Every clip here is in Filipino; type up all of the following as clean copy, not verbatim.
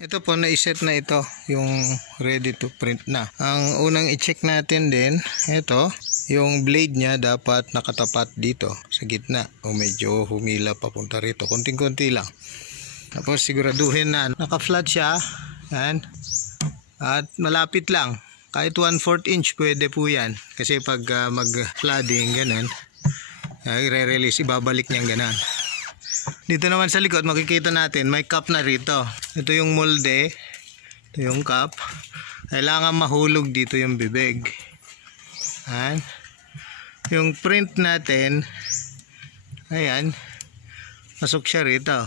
Ito po, naiset na ito, yung ready to print na. Ang unang i-check natin din, ito, yung blade niya dapat nakatapat dito sa gitna. O medyo humila papunta rito, konting-konti lang. Tapos siguraduhin na naka-flat siya. Yan. At malapit lang. Kahit 1/4 inch pwede po yan. Kasi pag mag-flooding, ganun, i-release, ibabalik niyang ganun. Dito naman sa likod makikita natin may cup na rito. Ito yung molde. Ito yung cup. Kailangan mahulog dito yung bibig. Ayan. Yung print natin, ayan, pasok siya rito.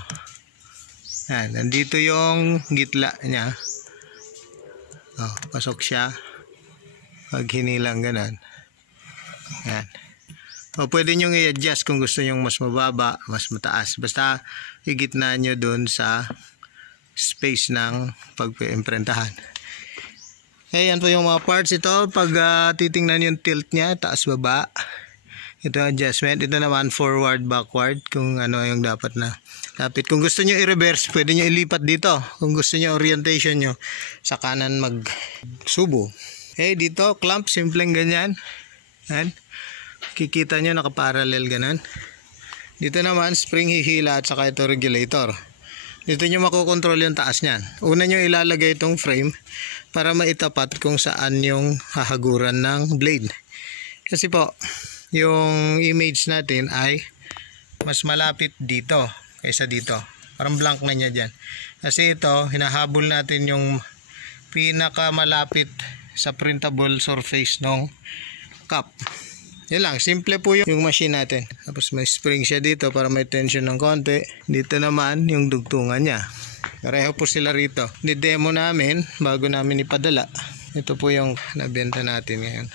Ayan. Nandito yung gitla niya. Oh, pasok siya. Pag hinilang ganun. Ayan. O pwede nyo i-adjust kung gusto nyo mas mababa, mas mataas. Basta igitna nyo dun sa space ng pag-imprentahan. Ayan po yung mga parts ito. Pag titingnan yung tilt nya, taas baba. Ito adjustment. Ito naman forward, backward. Kung ano yung dapat na lapit. Kung gusto nyo i-reverse, pwede nyo ilipat dito. Kung gusto nyo orientation nyo, sa kanan mag-subo. Okay, dito clamp, simpleng ganyan. Ayan. Kikita nyo nakaparallel ganun. Dito naman spring hihila at saka ito regulator. Dito nyo makokontrol yung taas nyan. Una nyo ilalagay itong frame para maitapat kung saan yung hahaguran ng blade. Kasi po yung image natin ay mas malapit dito kaysa dito. Parang blank na niya dyan. Kasi ito hinahabol natin yung pinakamalapit sa printable surface ng cup. Yan lang, simple po yung machine natin. Tapos may spring siya dito para may tension ng konti. Dito naman yung dugtungan niya. Pareho po sila rito. Ni-demo namin bago namin ipadala. Ito po yung nabenta natin ngayon.